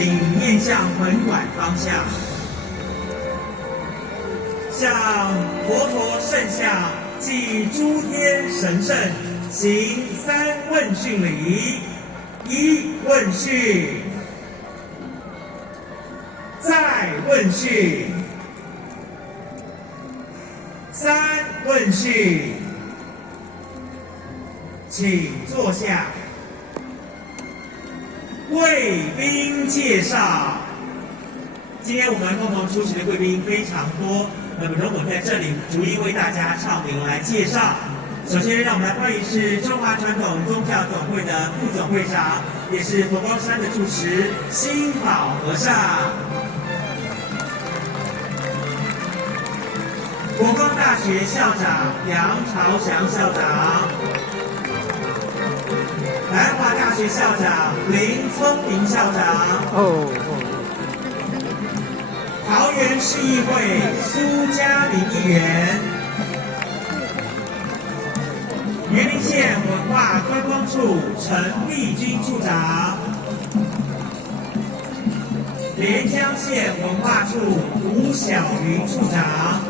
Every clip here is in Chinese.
请面向本馆方向，向佛陀圣像祭诸天神圣行3问讯礼。1问讯，再问讯，3问讯，请坐下。贵宾介绍，今天我们共同出席的贵宾非常多，那么容我在这里逐一为大家唱名来介绍。首先，让我们来欢迎是中华传统宗教总会的副总会长，也是佛光山的住持心保和尚。国光大学校长杨朝祥校长，南华大学校长林聪明校长。桃园市议会苏嘉玲议员。云林县文化观光处陈丽君处长，连江县文化处吴小云处长，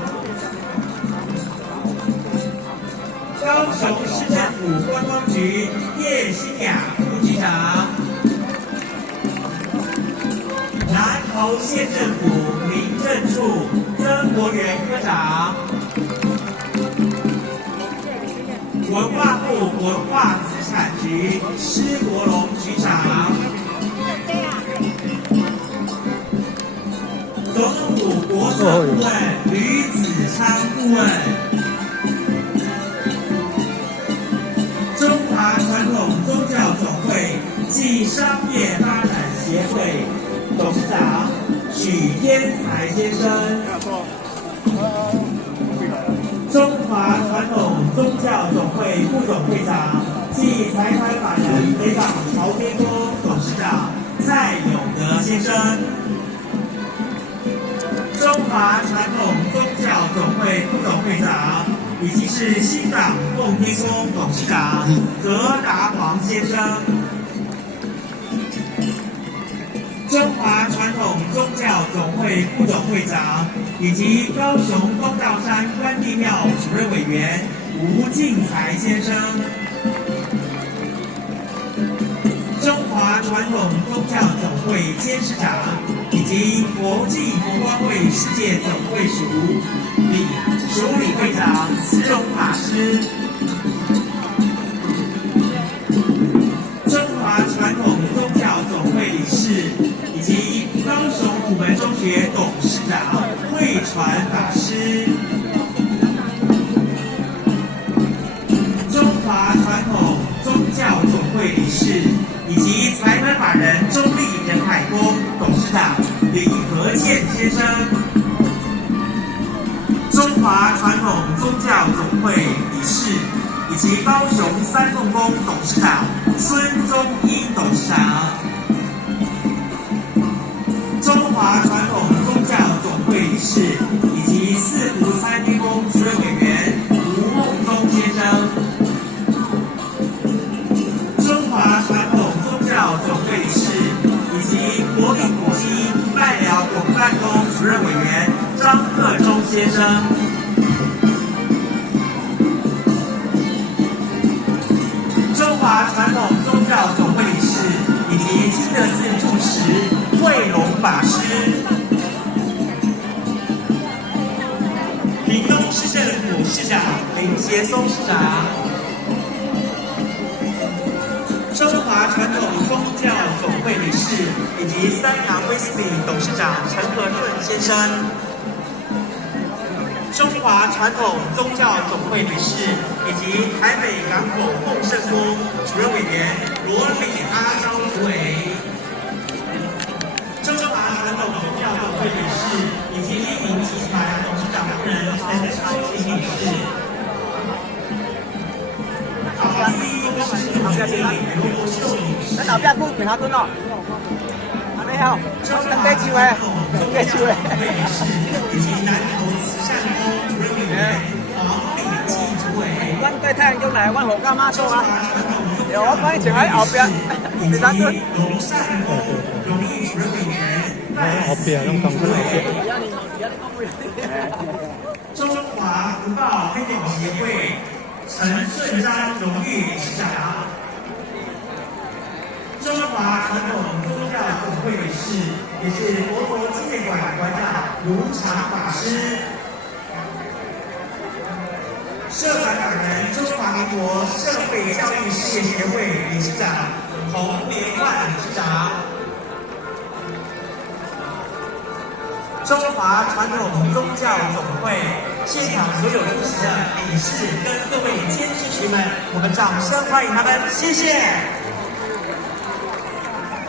高雄市政府观光局叶新雅副局长，南投县政府民政处曾国元科长，文化部文化资产局施国龙局长，总统府国策顾问吕子昌顾问，中华传统宗教总会暨商业发展协会董事长许天才先生。中华传统宗教总会副总会长暨财团法人北港朝天宫董事长蔡永德先生，中华传统宗教总会副总会长以及是新港奉天宫董事长何达煌先生，中华传统宗教总会副总会长以及高雄东道山关帝庙主任委员吴敬才先生，中华传统宗教总会监事长以及国际佛光会世界总会属理会长慈荣法师，中华传统宗教总会理事以及高雄虎门中学董事长慧传法师，中华传统宗教总会理事以及财团法人中立仁海宫董事长李和健先生，中华传统宗教总会理事以及高雄三凤宫董事长孙宗英董事长，中华传统宗教总会理事以及四福参天宫主任委员吴孟宗先生，中华传统宗教总会理事以及国立古迹拜寮广办宫主任委员张克忠先生，中华传统宗教总会理事以及清德寺住持慧龙法师，屏东市政府市长林杰松市长，中华传统宗教总会理事以及三洋威斯汀董事长陈和顺先生，中华传统宗教总会理事以及台北港口奉圣宫主任委员罗里阿昭主委，中华传统宗教总会理事以及一鸣集团董事长夫人陈昌琪女士。后壁是咱后壁久平头墩哦，安尼吼，咱底树诶，底树诶。以及南投慈善宫主任委员黄礼基主委。阮对太阳宫来，阮何干妈做啊？我帮你请喺后壁平头墩。龙善宫荣誉主任委员好变，让港生好变。中华福报推广协会陈顺章荣誉理事长，中华传统宗教总会理事，也是佛陀纪念馆馆长卢常法师，社团党人中华民国社会教育事业协会理事长洪连焕理事长。中华传统宗教总会现场所有出席的理事跟各位监事群们，我们掌声欢迎他们，谢谢。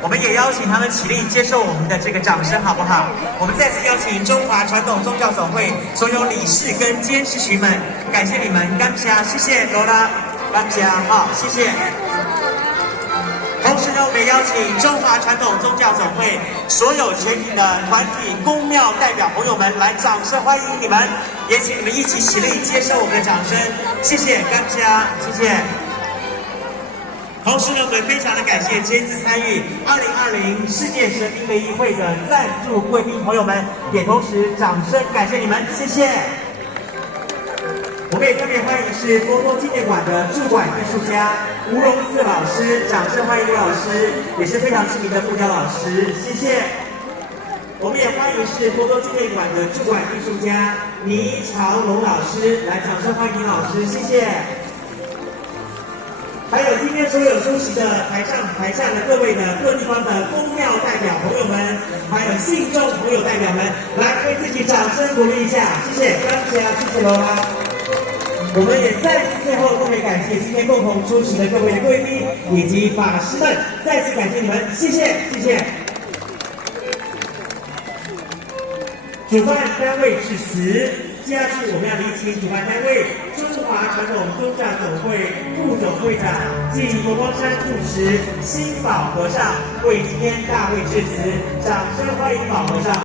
我们也邀请他们起立接受我们的这个掌声，好不好？我们再次邀请中华传统宗教总会所有理事跟监事群们，感谢你们，感谢，谢谢罗拉，感谢啊，谢谢。同时呢，我们也邀请中华传统宗教总会所有全体的团体公庙代表朋友们来掌声欢迎你们，也请你们一起起立接受我们的掌声，谢谢，感谢，谢谢。同时呢，我们非常的感谢这次参与2020世界神明联谊会的赞助贵宾朋友们，也同时掌声感谢你们，谢谢。我们也特别欢迎是佛陀纪念馆的驻馆艺术家吴荣四老师，掌声欢迎吴老师，也是非常知名的木雕老师，谢谢。我们也欢迎是佛陀纪念馆的驻馆艺术家倪朝龙老师，来掌声欢迎倪老师，谢谢。还有今天所有出席的台上台下的各位的各地方的公庙代表朋友们，还有信众朋友代表们，来为自己掌声鼓励一下，谢谢，感谢，谢谢罗拉。我们也再次最后特别感谢今天共同出席的各位贵宾以及法师们，再次感谢你们，谢谢，谢谢。主办单位致辞。接下去我们要礼请主办单位中华传统宗教总会副总会长暨佛光山住持心宝和尚为今天大会致辞，掌声欢迎宝和尚。